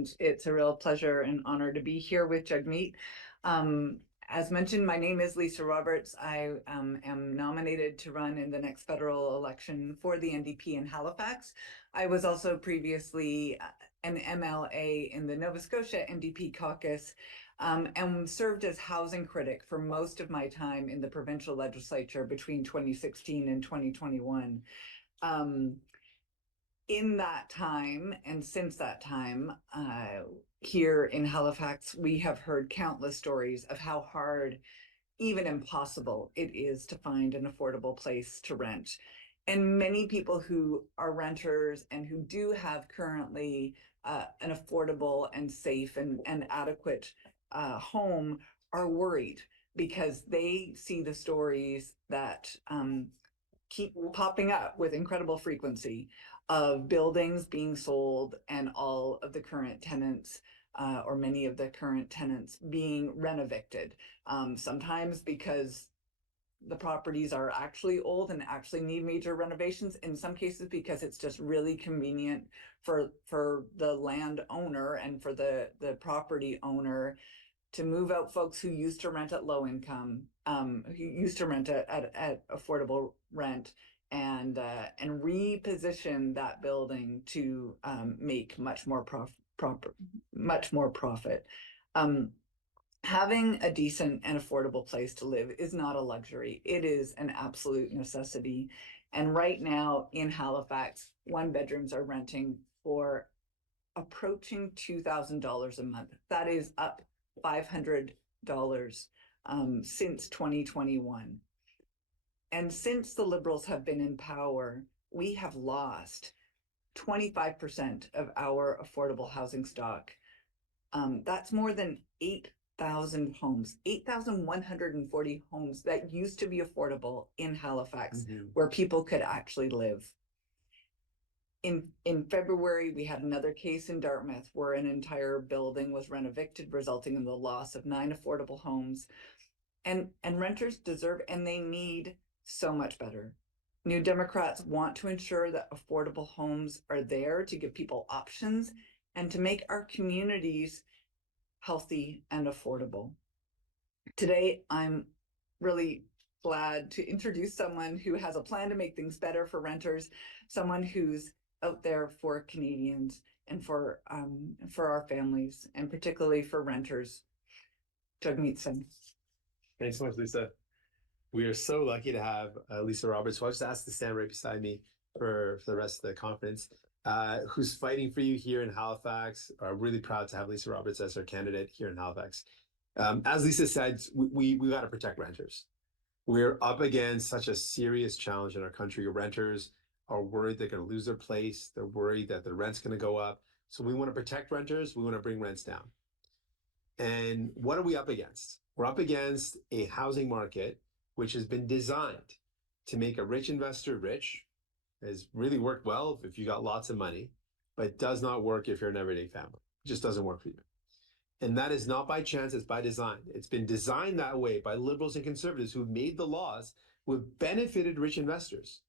and it's a real pleasure and honor to be here with Jagmeet. As mentioned, my name is Lisa Roberts. I am nominated to run in the next federal election for the NDP in Halifax. I was also previously an MLA in the Nova Scotia NDP caucus, and served as housing critic for most of my time in the provincial legislature between 2016 and 2021. In that time and since that time, here in Halifax, we have heard countless stories of how hard, even impossible, it is to find an affordable place to rent. And many people who are renters and who do have currently an affordable and safe and adequate home are worried because they see the stories that keep popping up with incredible frequency of buildings being sold and all of the current tenants or many of the current tenants being renovicted. Sometimes because the properties are actually old and actually need major renovations. In some cases, because it's just really convenient for the landowner and for the property owner to move out folks who used to rent at low income, who used to rent at affordable rent, and reposition that building to make much more profit. Um, Having a decent and affordable place to live is not a luxury. It is an absolute necessity. And right now in Halifax, one bedrooms are renting for approaching $2,000 a month. That is up $500 since 2021. And since the Liberals have been in power, we have lost 25% of our affordable housing stock. That's more than 8,000 homes, 8,140 homes that used to be affordable in Halifax, where people could actually live. In February, we had another case in Dartmouth where an entire building was renovicted, resulting in the loss of 9 affordable homes. And renters deserve and they need so much better. New Democrats want to ensure that affordable homes are there to give people options and to make our communities healthy and affordable. Today, I'm really glad to introduce someone who has a plan to make things better for renters, someone who's out there for Canadians and for our families, and particularly for renters. Jagmeet Singh. Thanks so much, Lisa. We are so lucky to have Lisa Roberts, who I'll just ask to stand right beside me for the rest of the conference, who's fighting for you here in Halifax. Really proud to have Lisa Roberts as our candidate here in Halifax. As Lisa said, we got to protect renters. We're up against such a serious challenge in our country. Renters are worried they're going to lose their place. They're worried that the rent's going to go up. So we want to protect renters. We want to bring rents down. And what are we up against? We're up against a housing market which has been designed to make a rich investor rich. Has really worked well if you got lots of money, but it does not work if you're an everyday family. It just doesn't work for you. And that is not by chance, it's by design. It's been designed that way by liberals and conservatives who've made the laws, who have benefited rich investors.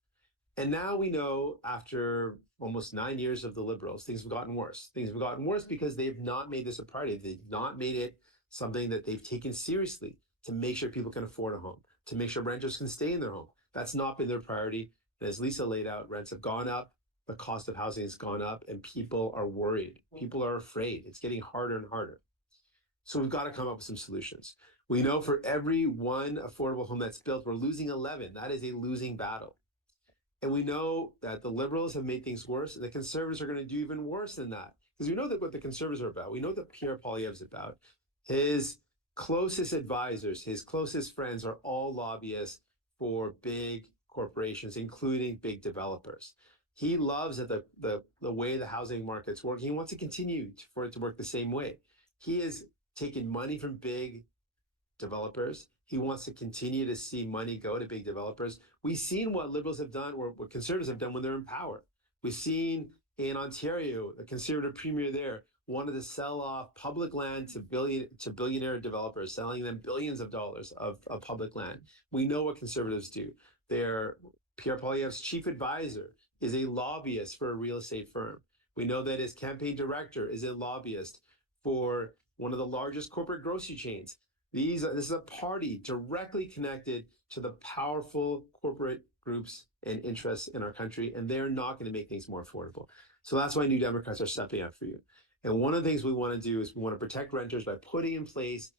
And now we know, after almost 9 years of the liberals, things have gotten worse. Things have gotten worse because they've not made this a priority. They've not made it something that they've taken seriously to make sure people can afford a home, to make sure renters can stay in their home. That's not been their priority. And as Lisa laid out, rents have gone up, the cost of housing has gone up, and people are worried. People are afraid. It's getting harder and harder. So we've got to come up with some solutions. We know for every one affordable home that's built, we're losing 11. That is a losing battle. And we know that the liberals have made things worse, and the conservatives are going to do even worse than that. Because we know that what the conservatives are about. We know that Pierre Poilievre's about. His closest advisors, his closest friends are all lobbyists for big corporations, including big developers. He loves that the way the housing market's working. He wants to continue for it to work the same way. He has taken money from big developers. He wants to continue to see money go to big developers. We've seen what liberals have done or what conservatives have done when they're in power. We've seen in Ontario, the conservative premier there wanted to sell off public land to billionaire developers, selling them billions of dollars of public land. We know what conservatives do. Pierre Poilievre's chief advisor is a lobbyist for a real estate firm. We know that his campaign director is a lobbyist for one of the largest corporate grocery chains. This is a party directly connected to the powerful corporate groups and interests in our country, and they're not going to make things more affordable. So that's why New Democrats are stepping up for you. And one of the things we want to do is we want to protect renters by putting in place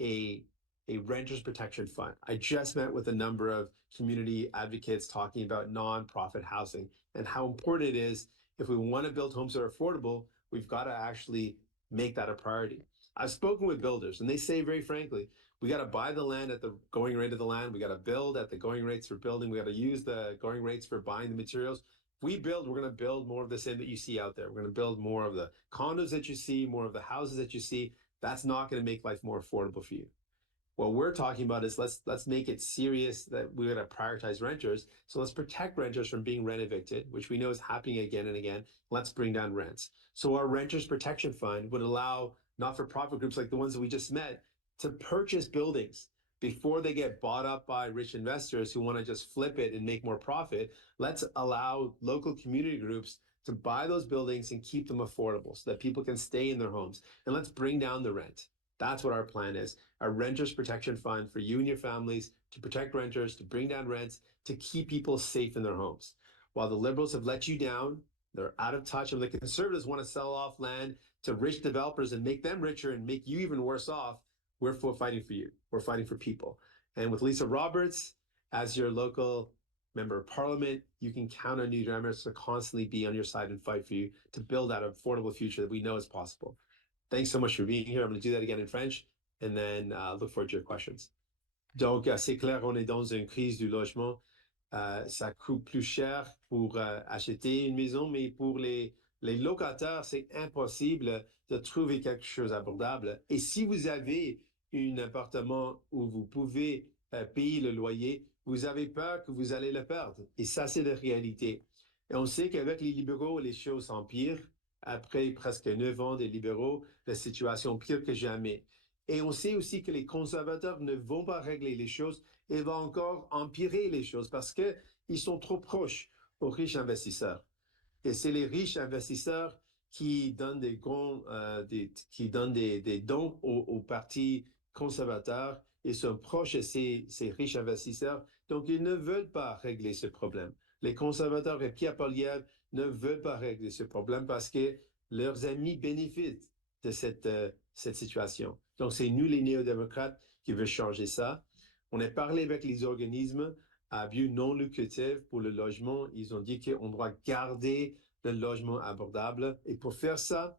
a a renters protection fund. I just met with a number of community advocates talking about nonprofit housing and how important it is. If we want to build homes that are affordable, we've got to actually make that a priority. I've spoken with builders and they say very frankly, we got to buy the land at the going rate of the land. We got to build at the going rates for building. We got to use the going rates for buying the materials. If we build, we're going to build more of the same that you see out there. We're going to build more of the condos that you see, more of the houses that you see. That's not going to make life more affordable for you. What we're talking about is let's make it serious that we're going to prioritize renters. So let's protect renters from being rent evicted, which we know is happening again and again. Let's bring down rents. So our renters protection fund would allow not-for-profit groups like the ones that we just met to purchase buildings before they get bought up by rich investors who want to just flip it and make more profit. Let's allow local community groups to buy those buildings and keep them affordable so that people can stay in their homes. And let's bring down the rent. That's what our plan is. A renters protection fund for you and your families to protect renters, to bring down rents, to keep people safe in their homes. While the liberals have let you down, they're out of touch, and the conservatives want to sell off land to rich developers and make them richer and make you even worse off. We're fighting for you. We're fighting for people. And with Lisa Roberts as your local member of parliament, you can count on New Democrats to constantly be on your side and fight for you to build that affordable future that we know is possible. Thanks so much for being here. I'm going to do that again in French and then look forward to your questions. Donc, c'est clair, on est dans une crise du logement. Ça coûte plus cher pour acheter une maison, mais pour les locataires, c'est impossible de trouver quelque chose d'abordable. Et si vous avez un appartement où vous pouvez payer le loyer, vous avez peur que vous allez le perdre. Et ça, c'est la réalité. Et on sait qu'avec les libéraux, les choses empirent. Après presque 9 ans des libéraux, la situation pire que jamais. Et on sait aussi que les conservateurs ne vont pas régler les choses et vont encore empirer les choses parce qu'ils sont trop proches aux riches investisseurs. Et c'est les riches investisseurs qui donnent qui donnent des dons aux partis conservateurs et sont proches de ces riches investisseurs. Donc, ils ne veulent pas régler ce problème. Les conservateurs et Pierre Poilievre ne veulent pas régler ce problème parce que leurs amis bénéficient de cette situation. Donc, c'est nous, les néo-démocrates, qui veulent changer ça. On a parlé avec les organismes à but non lucratif pour le logement. Ils ont dit qu'on doit garder le logement abordable. Et pour faire ça,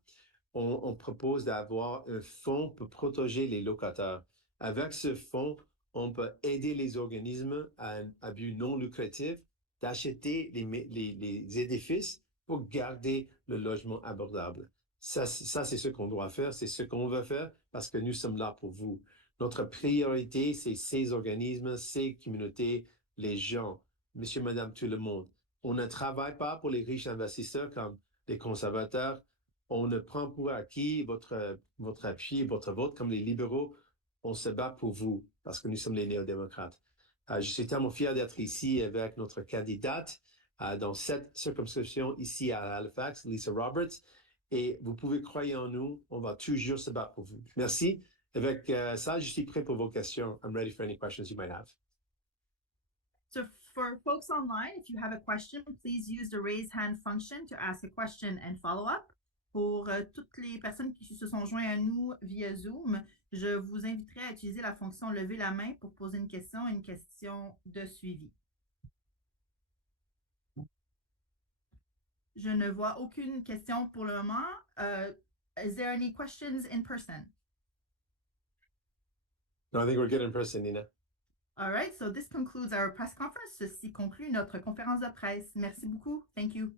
on propose d'avoir un fonds pour protéger les locataires. Avec ce fonds, on peut aider les organismes à but non lucratif d'acheter les édifices pour garder le logement abordable. Ça c'est ce qu'on doit faire, c'est ce qu'on veut faire parce que nous sommes là pour vous. Notre priorité, c'est ces organismes, ces communautés, les gens, monsieur, madame, tout le monde. On ne travaille pas pour les riches investisseurs comme les conservateurs. On ne prend pour acquis votre appui, votre vote comme les libéraux. On se bat pour vous parce que nous sommes les néo-démocrates. Je suis tellement fier d'être ici avec notre candidate dans cette circonscription ici à Halifax, Lisa Roberts. Et vous pouvez croire en nous, on va toujours se battre pour vous. Merci. Avec ça, je suis prêt pour vos questions. I'm ready for any questions you might have. So for folks online, if you have a question, please use the raise hand function to ask a question and follow up. Pour toutes les personnes qui se sont joints à nous via Zoom, je vous inviterai à utiliser la fonction lever la main pour poser une question de suivi. Je ne vois aucune question pour le moment. Is there any questions in person? No, I think we're good in person, Nina. All right, so this concludes our press conference. Ceci conclut notre conférence de presse. Merci beaucoup. Thank you.